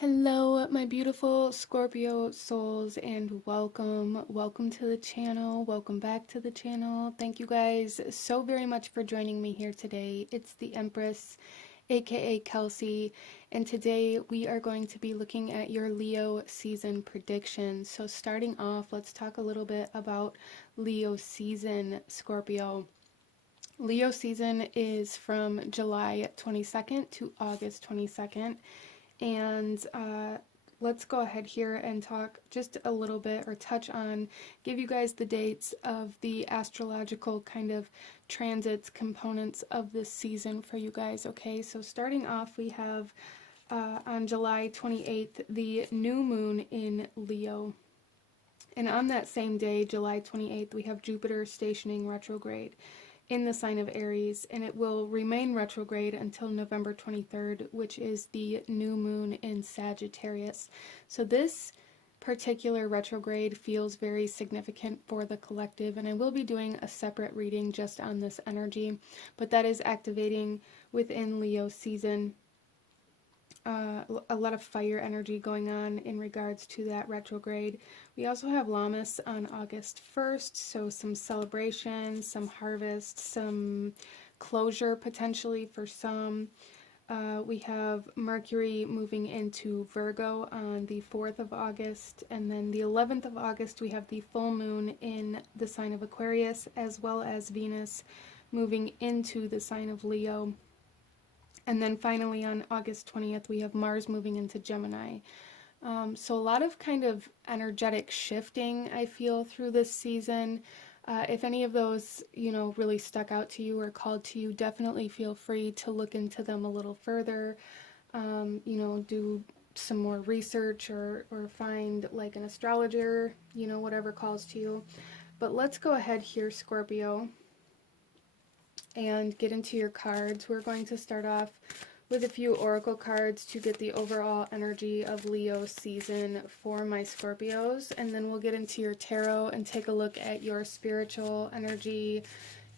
Hello, my beautiful Scorpio souls, and welcome to the channel. Welcome back to the channel. Thank you guys so very much for joining me here today. It's the Empress, aka Kelsey, and today we are going to be looking at your Leo season predictions. So starting off, let's talk a little bit about Leo season, Scorpio. Leo season is from July 22nd to August 22nd. And let's go ahead here and talk just a little bit or touch on, give you guys the dates of the astrological kind of transits components of this season for you guys, okay? So starting off, we have on July 28th, the new moon in Leo. And on that same day, July 28th, we have Jupiter stationing retrograde in the sign of Aries, and it will remain retrograde until November 23rd, which is the new moon in Sagittarius. So this particular retrograde feels very significant for the collective, and I will be doing a separate reading just on this energy, but that is activating within Leo season. A lot of fire energy going on in regards to that retrograde. We also have Lammas on August 1st, so some celebration, some harvest, some closure potentially for some. We have Mercury moving into Virgo on the 4th of August, and then the 11th of August we have the full moon in the sign of Aquarius, as well as Venus moving into the sign of Leo. And then finally on August 20th, we have Mars moving into Gemini. So a lot of kind of energetic shifting, I feel, through this season. If any of those, really stuck out to you or called to you, definitely feel free to look into them a little further. Do some more research or find like an astrologer, whatever calls to you. But let's go ahead here, Scorpio, and get into your cards. We're going to start off with a few oracle cards to get the overall energy of Leo season for my Scorpios, and then we'll get into your tarot and take a look at your spiritual energy,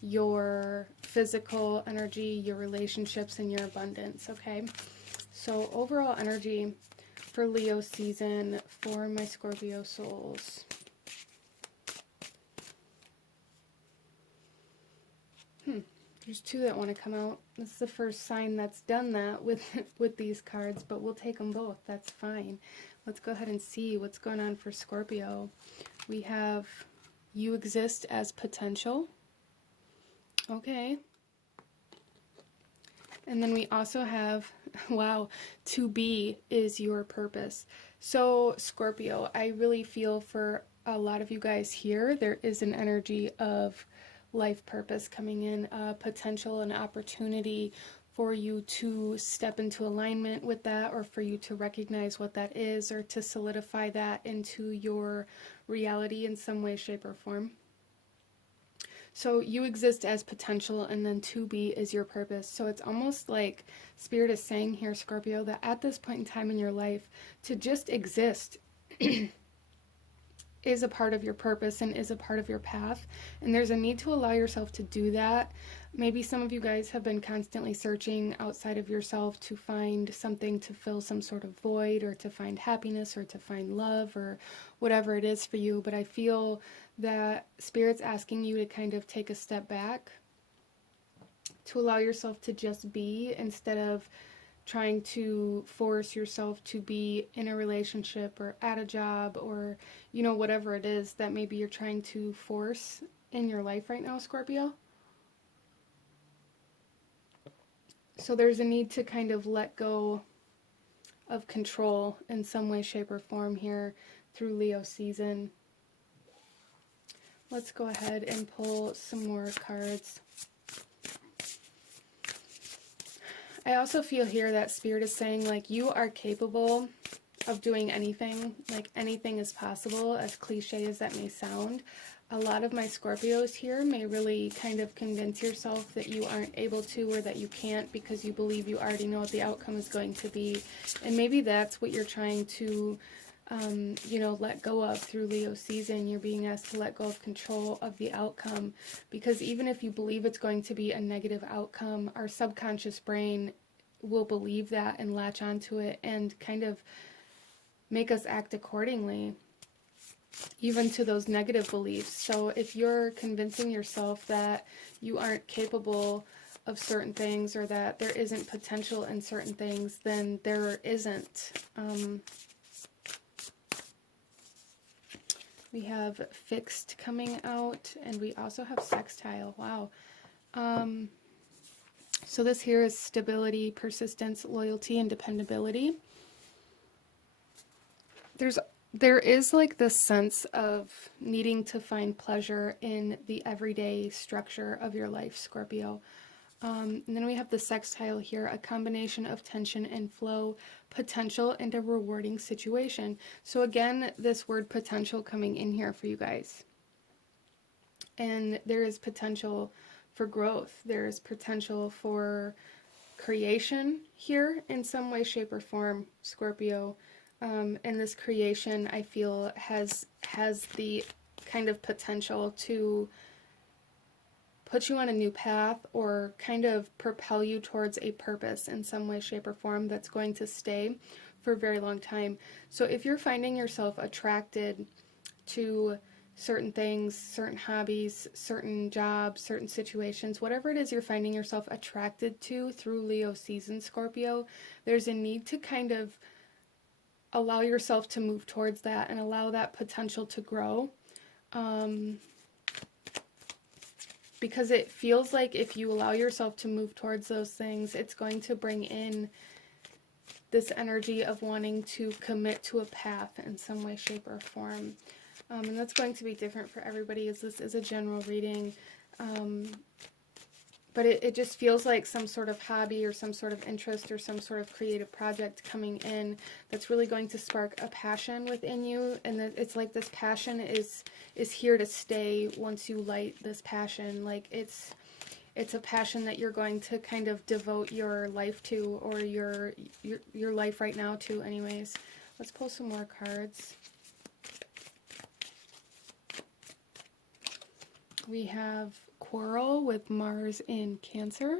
your physical energy, your relationships, and your abundance, okay? So overall energy for Leo season for my Scorpio souls. There's two that want to come out. This is the first sign that's done that with these cards, but we'll take them both. That's fine. Let's go ahead and see what's going on for Scorpio. We have you exist as potential. Okay. And then we also have, wow, to be is your purpose. So Scorpio, I really feel for a lot of you guys here, there is an energy of life purpose coming in, potential and opportunity for you to step into alignment with that, or for you to recognize what that is, or to solidify that into your reality in some way, shape, or form. So you exist as potential, and then to be is your purpose. So it's almost like Spirit is saying here, Scorpio, that at this point in time in your life, to just exist is a part of your purpose and is a part of your path, and there's a need to allow yourself to do that. Maybe some of you guys have been constantly searching outside of yourself to find something to fill some sort of void, or to find happiness, or to find love, or whatever it is for you, but I feel that Spirit's asking you to kind of take a step back, to allow yourself to just be, instead of trying to force yourself to be in a relationship or at a job, or whatever it is that maybe you're trying to force in your life right now, Scorpio. So there's a need to kind of let go of control in some way, shape, or form here through Leo season. Let's go ahead and pull some more cards. I also feel here that Spirit is saying, like, you are capable of doing anything. Like, anything is possible, as cliche as that may sound. A lot of my Scorpios here may really kind of convince yourself that you aren't able to, or that you can't, because you believe you already know what the outcome is going to be. And maybe that's what you're trying to let go of through Leo season. You're being asked to let go of control of the outcome, because even if you believe it's going to be a negative outcome, our subconscious brain will believe that and latch onto it and kind of make us act accordingly, even to those negative beliefs. So if you're convincing yourself that you aren't capable of certain things or that there isn't potential in certain things, then there isn't. We have fixed coming out, and we also have sextile. Wow. So this here is stability, persistence, loyalty, and dependability. There is like this sense of needing to find pleasure in the everyday structure of your life, Scorpio. And then we have the sextile here, a combination of tension and flow, potential, and a rewarding situation. So again, this word potential coming in here for you guys. And there is potential for growth. There is potential for creation here in some way, shape, or form, Scorpio. And this creation, I feel, has the kind of potential to put you on a new path or kind of propel you towards a purpose in some way, shape, or form that's going to stay for a very long time. So if you're finding yourself attracted to certain things, certain hobbies, certain jobs, certain situations, whatever it is you're finding yourself attracted to through Leo season, Scorpio, there's a need to kind of allow yourself to move towards that and allow that potential to grow. Because it feels like if you allow yourself to move towards those things, it's going to bring in this energy of wanting to commit to a path in some way, shape, or form. And that's going to be different for everybody, as this is a general reading. But it just feels like some sort of hobby or some sort of interest or some sort of creative project coming in that's really going to spark a passion within you. And it's like this passion is here to stay once you light this passion. Like it's a passion that you're going to kind of devote your life to, or your life right now to anyways. Let's pull some more cards. We have Quarrel with Mars in Cancer.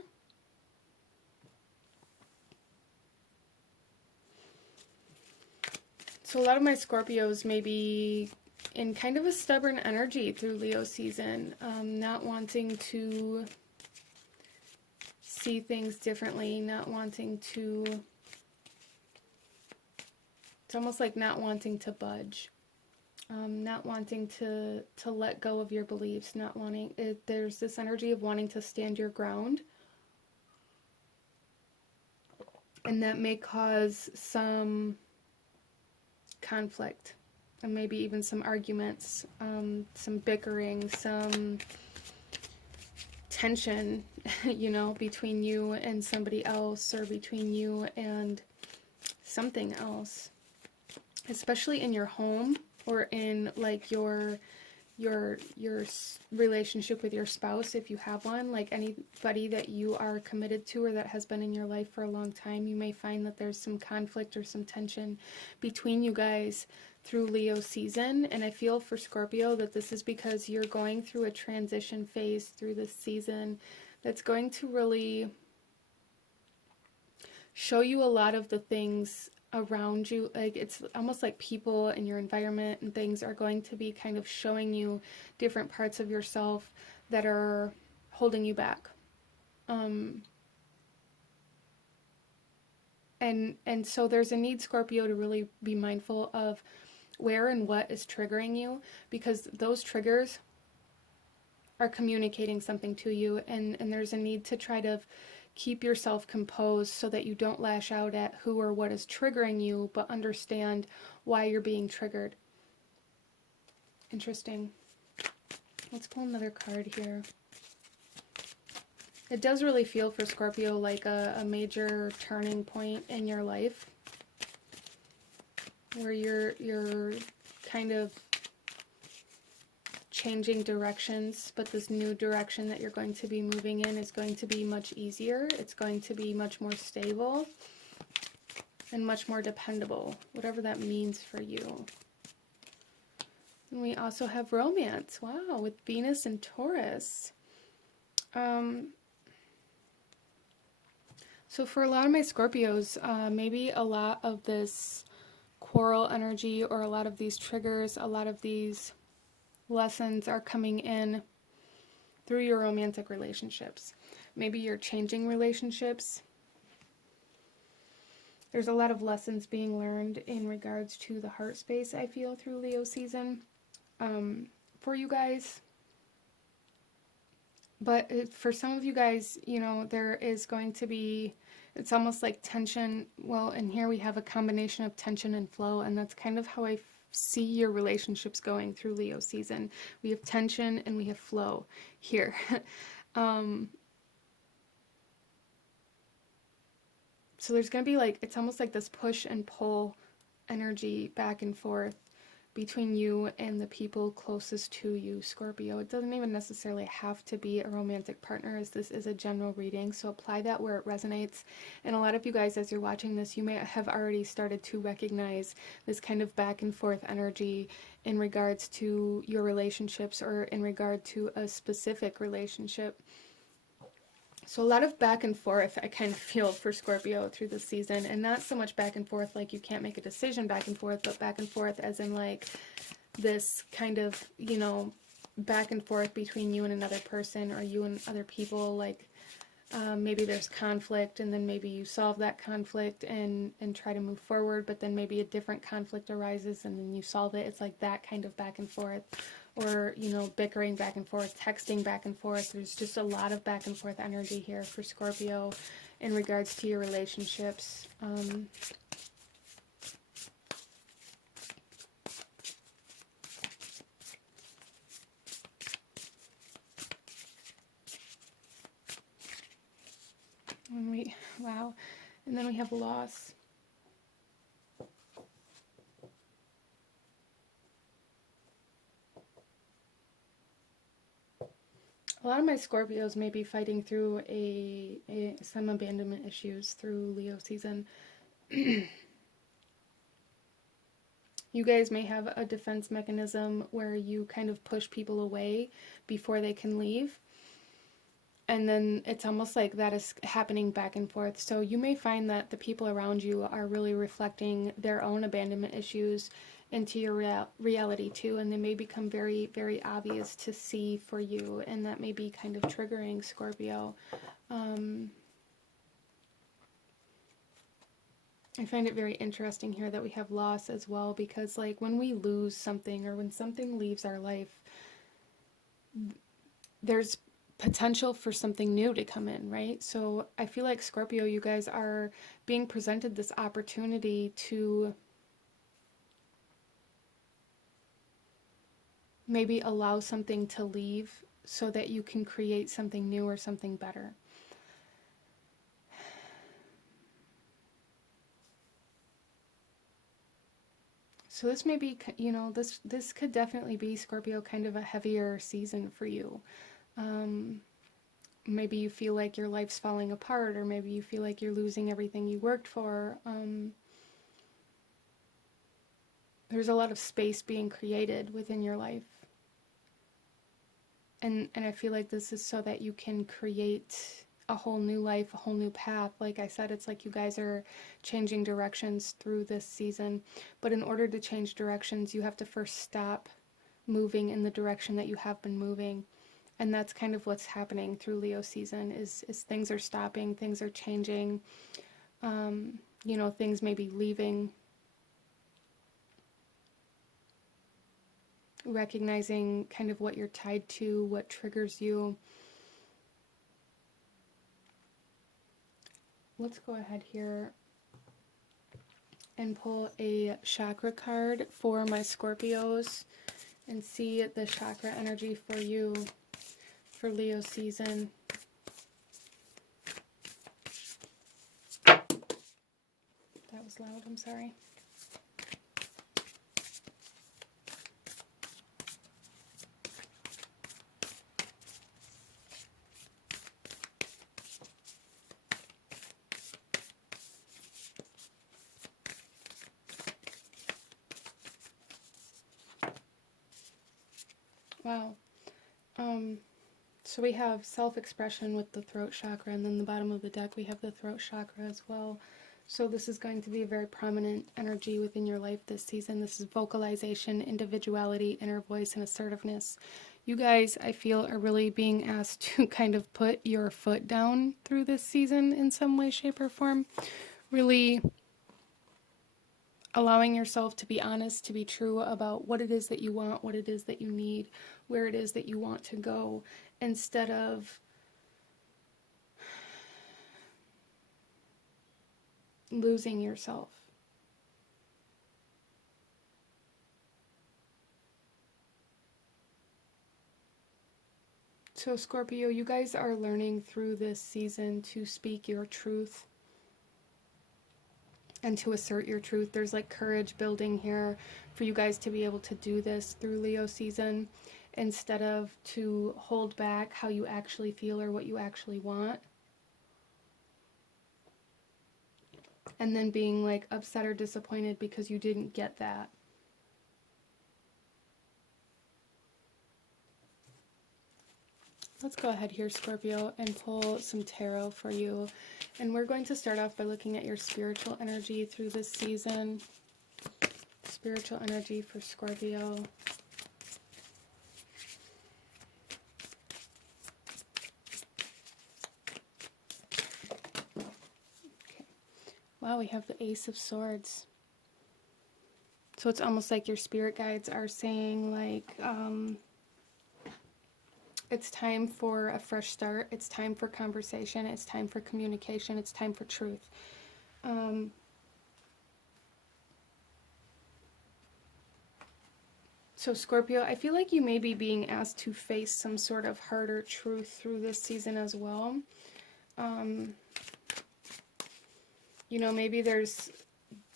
So a lot of my Scorpios may be in kind of a stubborn energy through Leo season, not wanting to see things differently, not wanting to, it's almost like not wanting to budge. Not wanting to let go of your beliefs, not wanting it, there's this energy of wanting to stand your ground, and that may cause some conflict and maybe even some arguments, some bickering, some tension, you know, between you and somebody else, or between you and something else, especially in your home, or in like your relationship with your spouse, if you have one. Like anybody that you are committed to or that has been in your life for a long time, you may find that there's some conflict or some tension between you guys through Leo season. And I feel for Scorpio that this is because you're going through a transition phase through this season that's going to really show you a lot of the things around you. Like it's almost like people and your environment and things are going to be kind of showing you different parts of yourself that are holding you back. And so there's a need, Scorpio, to really be mindful of where and what is triggering you, because those triggers are communicating something to you, and there's a need to try to keep yourself composed so that you don't lash out at who or what is triggering you, but understand why you're being triggered. Interesting. Let's pull another card here. It does really feel for Scorpio like a major turning point in your life, where you're kind of changing directions, but this new direction that you're going to be moving in is going to be much easier. It's going to be much more stable and much more dependable, whatever that means for you. And we also have romance. Wow, with Venus and Taurus. So for a lot of my Scorpios, maybe a lot of this quarrel energy or a lot of these triggers, a lot of these lessons are coming in through your romantic relationships. Maybe you're changing relationships. There's a lot of lessons being learned in regards to the heart space, I feel, through Leo season for you guys. But for some of you guys, you know, there is going to be, it's almost like tension. Well, and here we have a combination of tension and flow, and that's kind of how I see your relationships going through Leo season. We have tension and we have flow here. So there's going to be like, it's almost like this push and pull energy back and forth between you and the people closest to you, Scorpio. It doesn't even necessarily have to be a romantic partner, as this is a general reading, so apply that where it resonates. And a lot of you guys, as you're watching this, you may have already started to recognize this kind of back and forth energy in regards to your relationships or in regard to a specific relationship. So a lot of back and forth I kind of feel for Scorpio through this season, and not so much back and forth like you can't make a decision back and forth, but back and forth as in like this kind of, you know, back and forth between you and another person or you and other people. Like maybe there's conflict and then maybe you solve that conflict and try to move forward, but then maybe a different conflict arises and then you solve it. It's like that kind of back and forth. Or, you know, bickering back and forth, texting back and forth. There's just a lot of back and forth energy here for Scorpio in regards to your relationships. Wow. And then we have loss. A lot of my Scorpios may be fighting through some abandonment issues through Leo season. You guys may have a defense mechanism where you kind of push people away before they can leave. And then it's almost like that is happening back and forth. So you may find that the people around you are really reflecting their own abandonment issues into your reality too, and they may become very, very obvious to see for you, and that may be kind of triggering, Scorpio. I find it very interesting here that we have loss as well, because like when we lose something or when something leaves our life, there's potential for something new to come in, right? So I feel like Scorpio, you guys are being presented this opportunity to maybe allow something to leave so that you can create something new or something better. So this may be, you know, this could definitely be, Scorpio, kind of a heavier season for you. Maybe you feel like your life's falling apart, or maybe you feel like you're losing everything you worked for. There's a lot of space being created within your life. And I feel like this is so that you can create a whole new life, a whole new path. Like I said, it's like you guys are changing directions through this season. But in order to change directions, you have to first stop moving in the direction that you have been moving. And that's kind of what's happening through Leo season is things are stopping, things are changing. You know, things may be leaving. Recognizing kind of what you're tied to, what triggers you. Let's go ahead here and pull a chakra card for my Scorpios and see the chakra energy for you for Leo season. That was loud, I'm sorry. Wow. So we have self-expression with the throat chakra, and then the bottom of the deck we have the throat chakra as well. So this is going to be a very prominent energy within your life this season. This is vocalization, individuality, inner voice, and assertiveness. You guys, I feel, are really being asked to kind of put your foot down through this season in some way, shape, or form. Really allowing yourself to be honest, to be true about what it is that you want, what it is that you need, where it is that you want to go, instead of losing yourself. So Scorpio, you guys are learning through this season to speak your truth and to assert your truth. There's like courage building here for you guys to be able to do this through Leo season, instead of to hold back how you actually feel or what you actually want, and then being like upset or disappointed because you didn't get that. Let's go ahead here, Scorpio, and pull some tarot for you. And we're going to start off by looking at your spiritual energy through this season. Spiritual energy for Scorpio. Okay. Wow, we have the Ace of Swords. So it's almost like your spirit guides are saying, like, it's time for a fresh start. It's time for conversation. It's time for communication. It's time for truth. So Scorpio, I feel like you may be being asked to face some sort of harder truth through this season as well. You know, maybe there's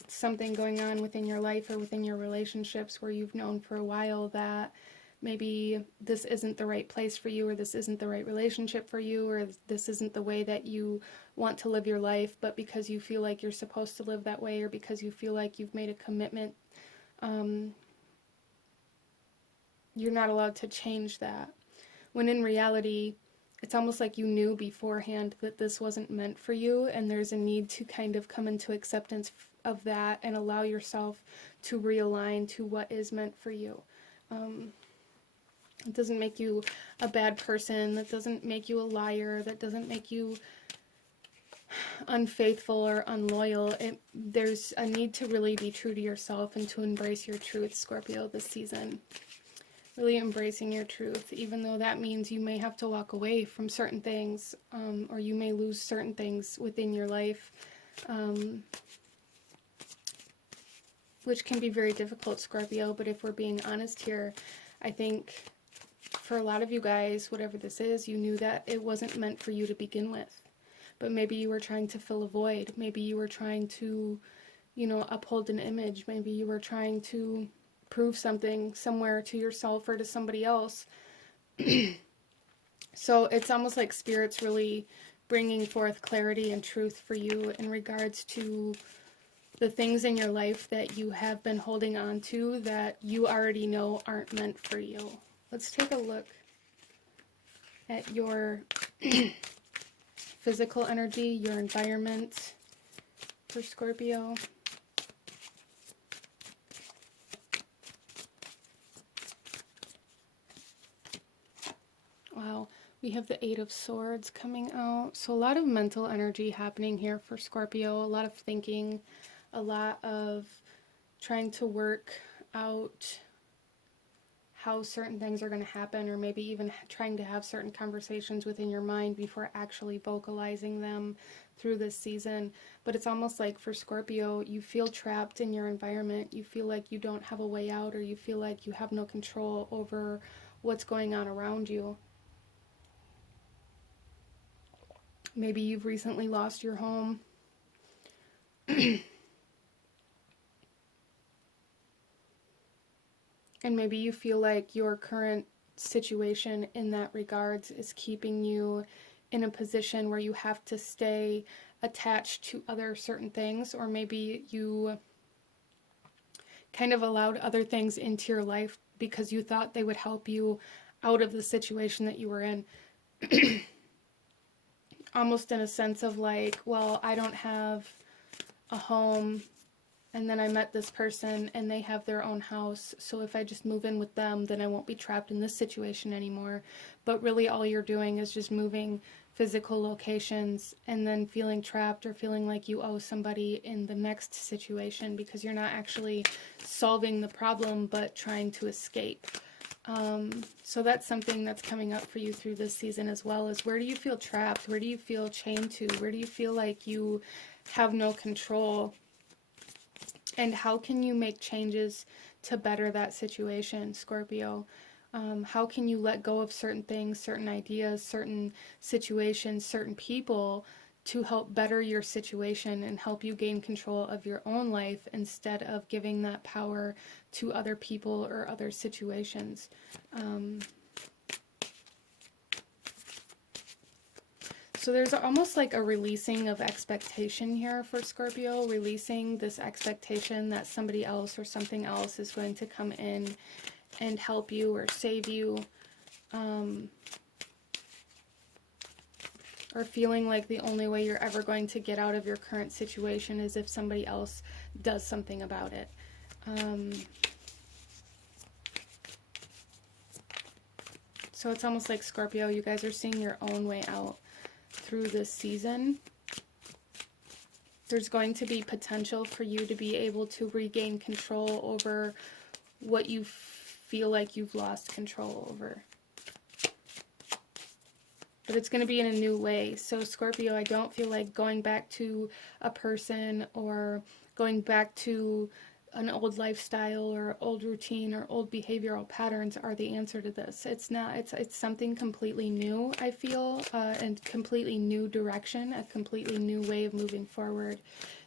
something going on within your life or within your relationships where you've known for a while that maybe this isn't the right place for you, or this isn't the right relationship for you, or this isn't the way that you want to live your life, but because you feel like you're supposed to live that way, or because you feel like you've made a commitment, you're not allowed to change that. When in reality, it's almost like you knew beforehand that this wasn't meant for you, and there's a need to kind of come into acceptance of that and allow yourself to realign to what is meant for you. It doesn't make you a bad person. That doesn't make you a liar. That doesn't make you unfaithful or unloyal. There's a need to really be true to yourself and to embrace your truth, Scorpio, this season. Really embracing your truth, even though that means you may have to walk away from certain things, or you may lose certain things within your life, which can be very difficult, Scorpio. But if we're being honest here, I think for a lot of you guys, whatever this is, you knew that it wasn't meant for you to begin with. But maybe you were trying to fill a void. Maybe you were trying to, you know, uphold an image. Maybe you were trying to prove something somewhere to yourself or to somebody else. So it's almost like Spirit's really bringing forth clarity and truth for you in regards to the things in your life that you have been holding on to that you already know aren't meant for you. Let's take a look at your physical energy, your environment for Scorpio. Wow, we have the Eight of Swords coming out. So a lot of mental energy happening here for Scorpio, a lot of thinking, a lot of trying to work out how certain things are going to happen, or maybe even trying to have certain conversations within your mind before actually vocalizing them through this season. But it's almost like for Scorpio, you feel trapped in your environment. You feel like you don't have a way out, or you feel like you have no control over what's going on around you. Maybe you've recently lost your home. And maybe you feel like your current situation in that regards is keeping you in a position where you have to stay attached to other certain things, or maybe you kind of allowed other things into your life because you thought they would help you out of the situation that you were in. almost in a sense of like, well, I don't have a home, and then I met this person and they have their own house, so if I just move in with them, then I won't be trapped in this situation anymore. But really all you're doing is just moving physical locations and then feeling trapped or feeling like you owe somebody in the next situation, because you're not actually solving the problem but trying to escape. So that's something that's coming up for you through this season as well, is where do you feel trapped? Where do you feel chained to? Where do you feel like you have no control? And how can you make changes to better that situation, Scorpio? How can you let go of certain things, certain ideas, certain situations, certain people to help better your situation and help you gain control of your own life instead of giving that power to other people or other situations? So there's almost like a releasing of expectation here for Scorpio, releasing this expectation that somebody else or something else is going to come in and help you or save you, or feeling like the only way you're ever going to get out of your current situation is if somebody else does something about it. So it's almost like, Scorpio, you guys are seeing your own way out through this season. There's going to be potential for you to be able to regain control over what you feel like you've lost control over. But it's going to be in a new way. So Scorpio, I don't feel like going back to a person or going back to an old lifestyle or old routine or old behavioral patterns are the answer to this. It's not. It's something completely new, I feel, and completely new direction, a completely new way of moving forward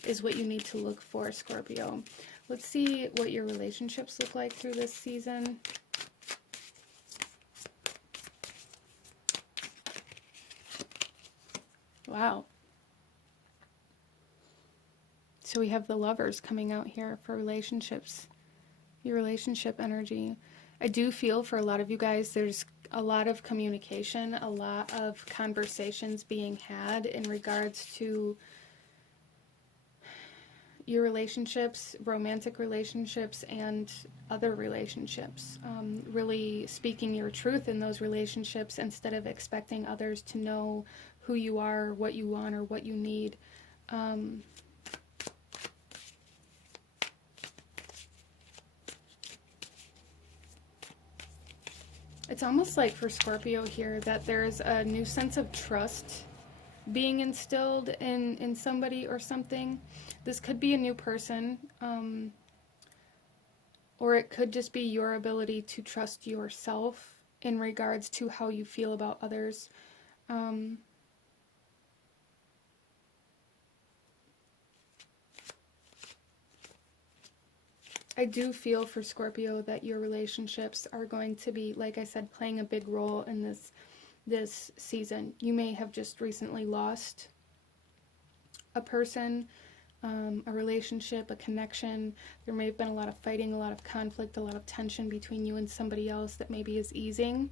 is what you need to look for, Scorpio. Let's see what your relationships look like through this season. Wow. So we have the Lovers coming out here for relationships, your relationship energy. I do feel for a lot of you guys, there's a lot of communication, a lot of conversations being had in regards to your relationships, romantic relationships, and other relationships. Really speaking your truth in those relationships instead of expecting others to know who you are, what you want, or what you need. It's almost like for Scorpio here that there's a new sense of trust being instilled in somebody or something. This could be a new person, or it could just be your ability to trust yourself in regards to how you feel about others. I do feel for Scorpio that your relationships are going to be, like I said, playing a big role in this season. You may have just recently lost a person, a relationship, a connection. There may have been a lot of fighting, a lot of conflict, a lot of tension between you and somebody else that maybe is easing.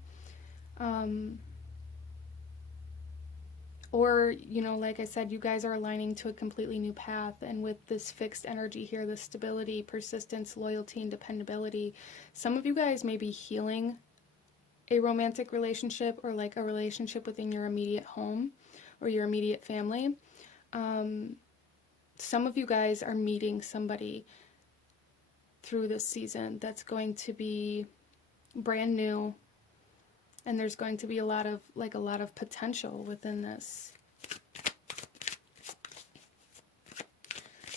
Or, you know, like I said, you guys are aligning to a completely new path. And with this fixed energy here, the stability, persistence, loyalty, and dependability, some of you guys may be healing a romantic relationship or like a relationship within your immediate home or your immediate family. Some of you guys are meeting somebody through this season that's going to be brand new, and there's going to be a lot of potential within this.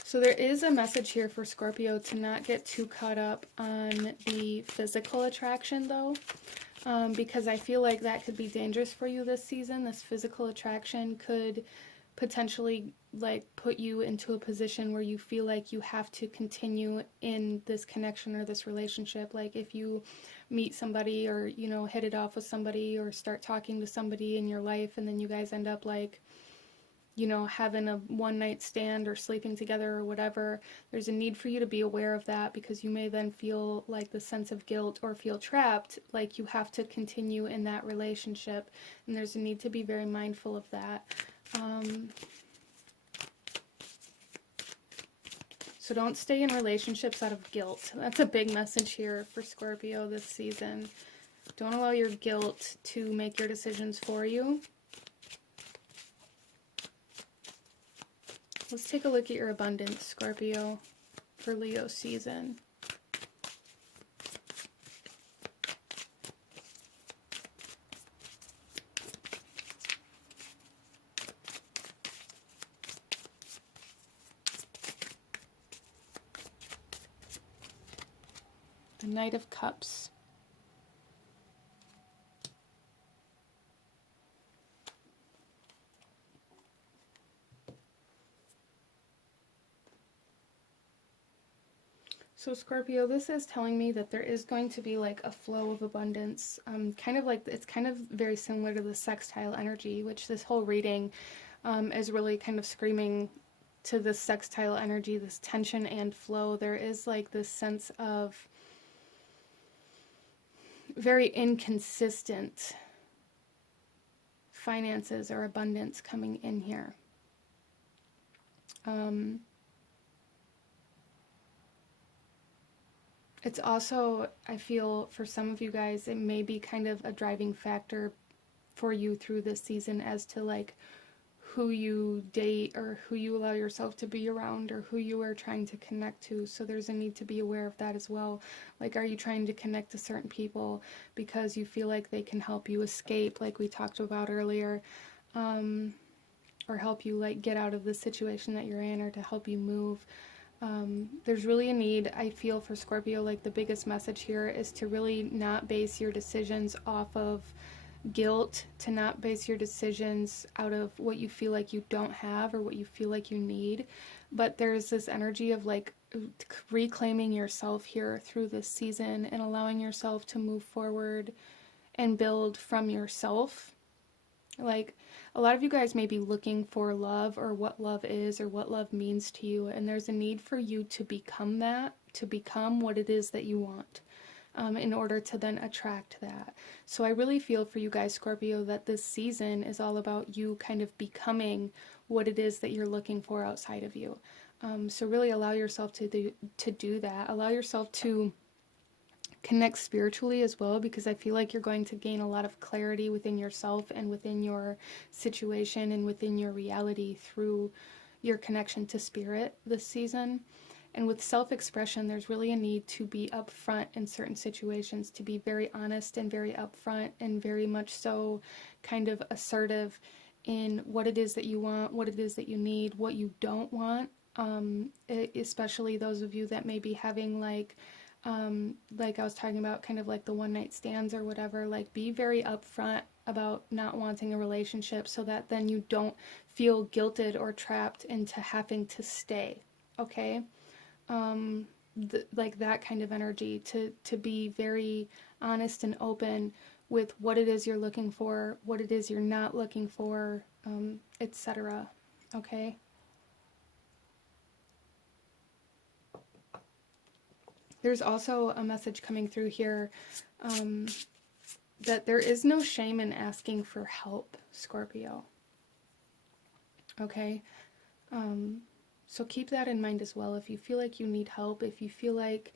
So there is a message here for Scorpio to not get too caught up on the physical attraction, though, because I feel like that could be dangerous for you this season. This physical attraction could potentially like put you into a position where you feel like you have to continue in this connection or this relationship. Like if you meet somebody or, you know, hit it off with somebody or start talking to somebody in your life and then you guys end up like having a one night stand or sleeping together or whatever, there's a need for you to be aware of that, because you may then feel like the sense of guilt or feel trapped, like you have to continue in that relationship. And there's a need to be very mindful of that. So don't stay in relationships out of guilt. That's a big message here for Scorpio this season. Don't allow your guilt to make your decisions for you. Let's take a look at your abundance, Scorpio, for Leo season. The Knight of Cups. So Scorpio, this is telling me that there is going to be like a flow of abundance. It's kind of very similar to the sextile energy, which this whole reading is really kind of screaming to the sextile energy, this tension and flow. There is like this sense of very inconsistent finances or abundance coming in here. It's also, I feel, for some of you guys, it may be kind of a driving factor for you through this season as to like who you date or who you allow yourself to be around or who you are trying to connect to. So there's a need to be aware of that as well. Like, are you trying to connect to certain people because you feel like they can help you escape, like we talked about earlier, or help you like get out of the situation that you're in, or to help you move? There's really a need, I feel, for Scorpio. Like, the biggest message here is to really not base your decisions off of guilt, to not base your decisions out of what you feel like you don't have or what you feel like you need. But there's this energy of like reclaiming yourself here through this season and allowing yourself to move forward and build from yourself. Like, a lot of you guys may be looking for love, or what love is, or what love means to you, and there's a need for you to become that, to become what it is that you want, in order to then attract that. So I really feel for you guys, Scorpio, that this season is all about you kind of becoming what it is that you're looking for outside of you. So really allow yourself to do that. Allow yourself to connect spiritually as well, because I feel like you're going to gain a lot of clarity within yourself and within your situation and within your reality through your connection to spirit this season. And with self-expression, there's really a need to be upfront in certain situations, to be very honest and very upfront and very much so kind of assertive in what it is that you want, what it is that you need, what you don't want. Especially those of you that may be having like I was talking about, kind of like the one night stands or whatever. Like, be very upfront about not wanting a relationship, so that then you don't feel guilted or trapped into having to stay. Okay? Like that kind of energy, to be very honest and open with what it is you're looking for, what it is you're not looking for, etc. Okay? There's also a message coming through here that there is no shame in asking for help, Scorpio. Okay? So keep that in mind as well. If you feel like you need help, if you feel like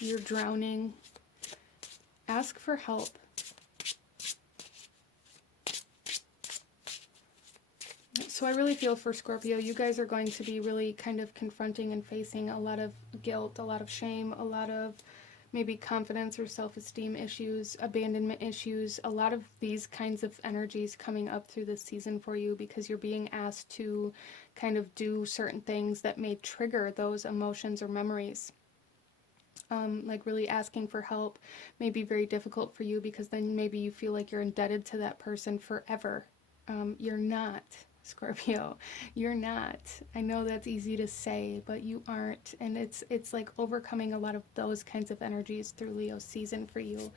you're drowning, ask for help. So I really feel for Scorpio, you guys are going to be really kind of confronting and facing a lot of guilt, a lot of shame, a lot of maybe confidence or self-esteem issues, abandonment issues, a lot of these kinds of energies coming up through this season for you, because you're being asked to kind of do certain things that may trigger those emotions or memories. Like, really asking for help may be very difficult for you, because then maybe you feel like you're indebted to that person forever. You're not, Scorpio. You're not. I know that's easy to say, but you aren't. And it's like overcoming a lot of those kinds of energies through Leo season for you.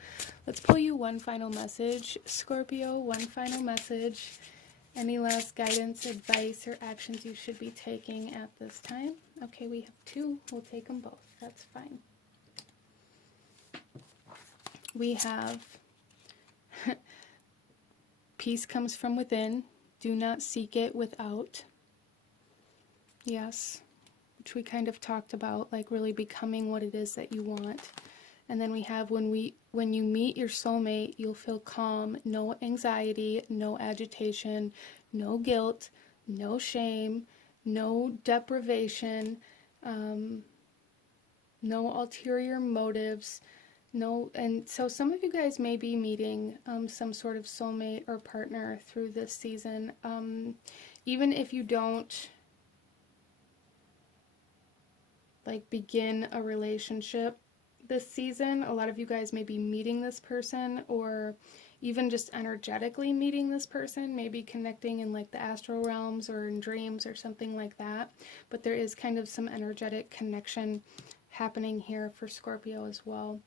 Let's pull you one final message, Scorpio. One final message. Any last guidance, advice, or actions you should be taking at this time? Okay, we have two. We'll take them both. That's fine. We have peace comes from within. Do not seek it without. Yes, which we kind of talked about, like really becoming what it is that you want. And then we have when you meet your soulmate, you'll feel calm, no anxiety, no agitation, no guilt, no shame, no deprivation, no ulterior motives. No, and so some of you guys may be meeting some sort of soulmate or partner through this season. Even if you don't like begin a relationship this season, a lot of you guys may be meeting this person, or even just energetically meeting this person, maybe connecting in like the astral realms or in dreams or something like that. But there is kind of some energetic connection happening here for Scorpio as well.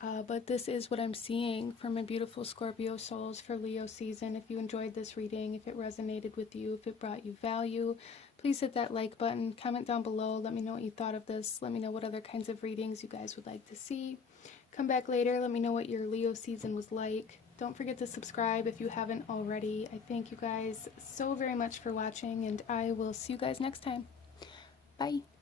But this is what I'm seeing for my beautiful Scorpio souls for Leo season. If you enjoyed this reading, if it resonated with you, if it brought you value, please hit that like button, comment down below, let me know what you thought of this, let me know what other kinds of readings you guys would like to see. Come back later, let me know what your Leo season was like. Don't forget to subscribe if you haven't already. I thank you guys so very much for watching, and I will see you guys next time. Bye!